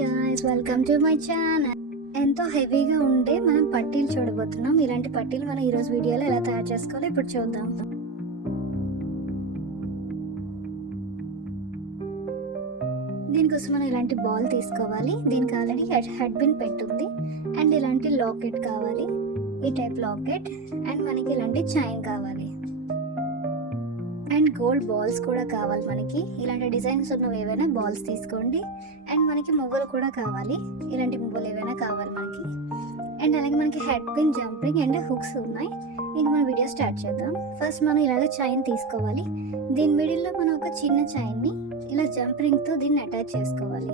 Guys, welcome to my channel. ఎంతో హెవీగా ఉండే మనం పట్టీలు చూడబోతున్నాం. ఇలాంటి పట్టీలు మనం ఈరోజు వీడియోలో ఎలా తయారు చేసుకోవాలో ఇప్పుడు చూద్దాం. దీనికోసం మనం ఇలాంటి బాల్ తీసుకోవాలి. దీనికి ఆల్రెడీ హెడ్ పిన్ పెట్టుంది. అండ్ ఇలాంటి లాకెట్ కావాలి, ఈ టైప్ లాకెట్. అండ్ మనకి ఇలాంటి చైన్ కావాలి అండ్ గోల్డ్ బాల్స్ కూడా కావాలి. మనకి ఇలాంటి డిజైన్స్ ఉన్నవి ఏవైనా బాల్స్ తీసుకోండి. అండ్ మనకి మువ్వలు కూడా కావాలి, ఇలాంటి మువ్వలు ఏవైనా కావాలి మనకి. అండ్ అలాగే మనకి head pin, jumping and hooks ఉన్నాయి. ఇంక మన వీడియో స్టార్ట్ చేద్దాం. ఫస్ట్ మనం ఇలాగ చైన్ తీసుకోవాలి. దీని మిడిల్లో మనం ఒక చిన్న చైన్ని ఇలా జంపింగ్తో దీన్ని అటాచ్ చేసుకోవాలి.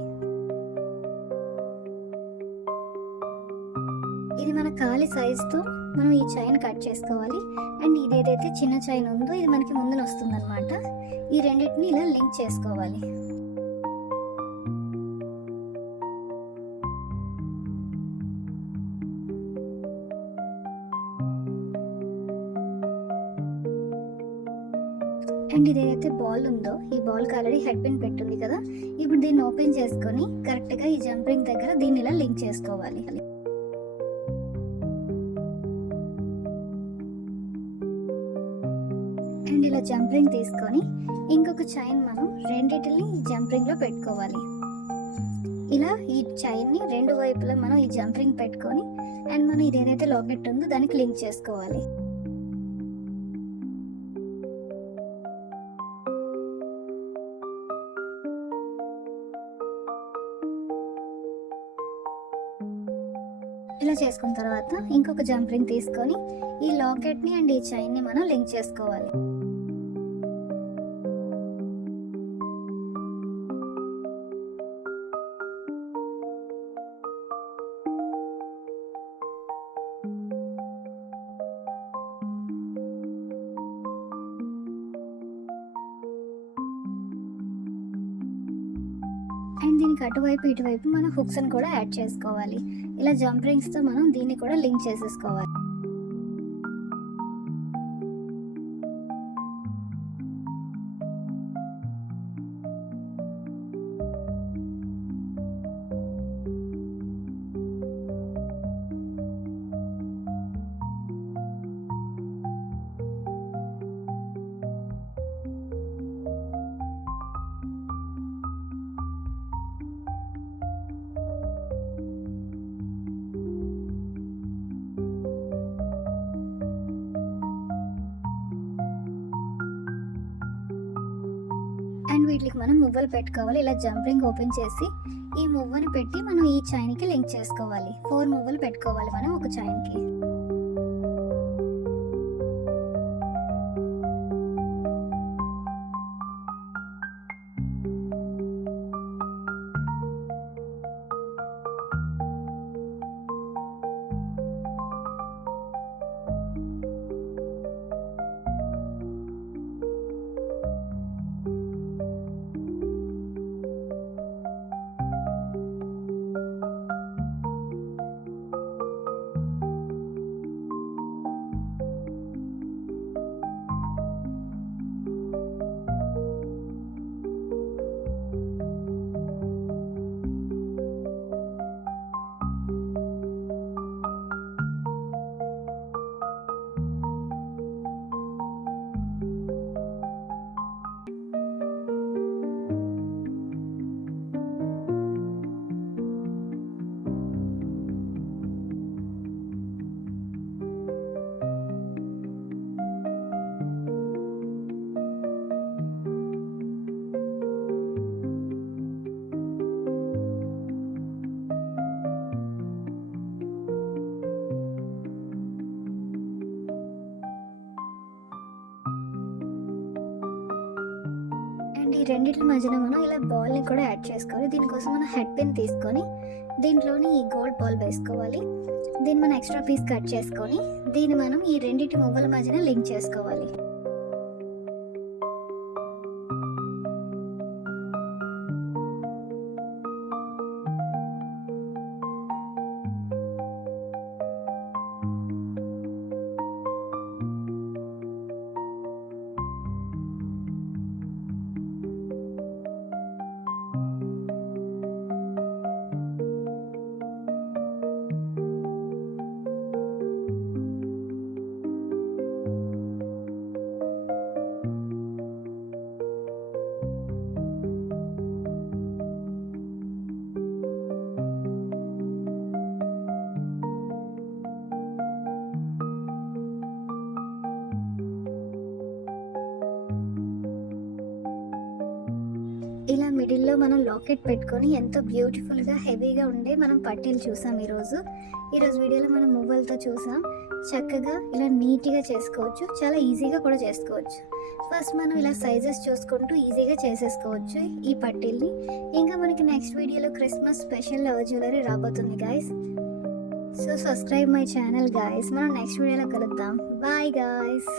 ఇది మన కాలి సైజుతో మనం ఈ చైన్ కట్ చేసుకోవాలి. అండ్ ఇది ఏదైతే చిన్న చైన్ ఉందో ఇది మనకి ముందున వస్తుంది అనమాట. ఈ రెండింటిని ఇలా లింక్ చేసుకోవాలి. అండ్ ఇది ఏదైతే బాల్ ఉందో ఈ బాల్కి ఆల్రెడీ హెడ్ పిన్ పెట్టుంది కదా. ఇప్పుడు దీన్ని ఓపెన్ చేసుకొని కరెక్ట్గా ఈ జంపింగ్ దగ్గర దీన్ని ఇలా లింక్ చేసుకోవాలి. అండ్ ఇలా జంపింగ్ తీసుకొని ఇంకొక చైన్ మనం రెండిటిని జంపింగ్లో పెట్టుకోవాలి. ఇలా ఈ చైన్ని రెండు వైపులా మనం ఈ జంపింగ్ పెట్టుకొని అండ్ మనం ఇది ఏదైతే లాకెట్ ఉందో దానికి లింక్ చేసుకోవాలి. ఇలా చేసుకున్న తర్వాత ఇంకొక జంపింగ్ తీసుకొని ఈ లాకెట్ని అండ్ ఈ చైన్ని మనం లింక్ చేసుకోవాలి. అండ్ దీనికి అటువైపు ఇటువైపు మనం హుక్స్ని కూడా యాడ్ చేసుకోవాలి. ఇలా జంపింగ్స్తో మనం దీన్ని కూడా లింక్ చేసేసుకోవాలి. అండ్ వీటికి మనం మువ్వలు పెట్టుకోవాలి. ఇలా జంపింగ్ ఓపెన్ చేసి ఈ మువ్వని పెట్టి మనం ఈ చైన్కి లింక్ చేసుకోవాలి. 4 మువ్వలు పెట్టుకోవాలి మనం ఒక చైన్కి. ఈ రెండింటి మధ్యన మనం ఇలా బాల్ని కూడా యాడ్ చేసుకోవాలి. దీనికోసం మనం హెడ్ పిన్ తీసుకొని దీంట్లోని ఈ గోల్డ్ బాల్ వేసుకోవాలి. దీన్ని మనం ఎక్స్ట్రా పీస్ కట్ చేసుకొని దీన్ని మనం ఈ రెండింటి మువ్వల మధ్యన లింక్ చేసుకోవాలి. మిడిల్లో మనం లాకెట్ పెట్టుకొని ఎంతో బ్యూటిఫుల్గా హెవీగా ఉండే మనం పట్టీలు చూసాం ఈరోజు వీడియోలో మనం మువ్వలతో చూసాం. చక్కగా ఇలా నీట్గా చేసుకోవచ్చు, చాలా ఈజీగా కూడా చేసుకోవచ్చు. ఫస్ట్ మనం ఇలా సైజెస్ చూసుకుంటూ ఈజీగా చేసేసుకోవచ్చు ఈ పట్టీల్ని. ఇంకా మనకి నెక్స్ట్ వీడియోలో క్రిస్మస్ స్పెషల్ జ్యువెలరీ రాబోతుంది guys. So subscribe my channel guys. మనం నెక్స్ట్ వీడియోలో కలుద్దాం. Bye guys.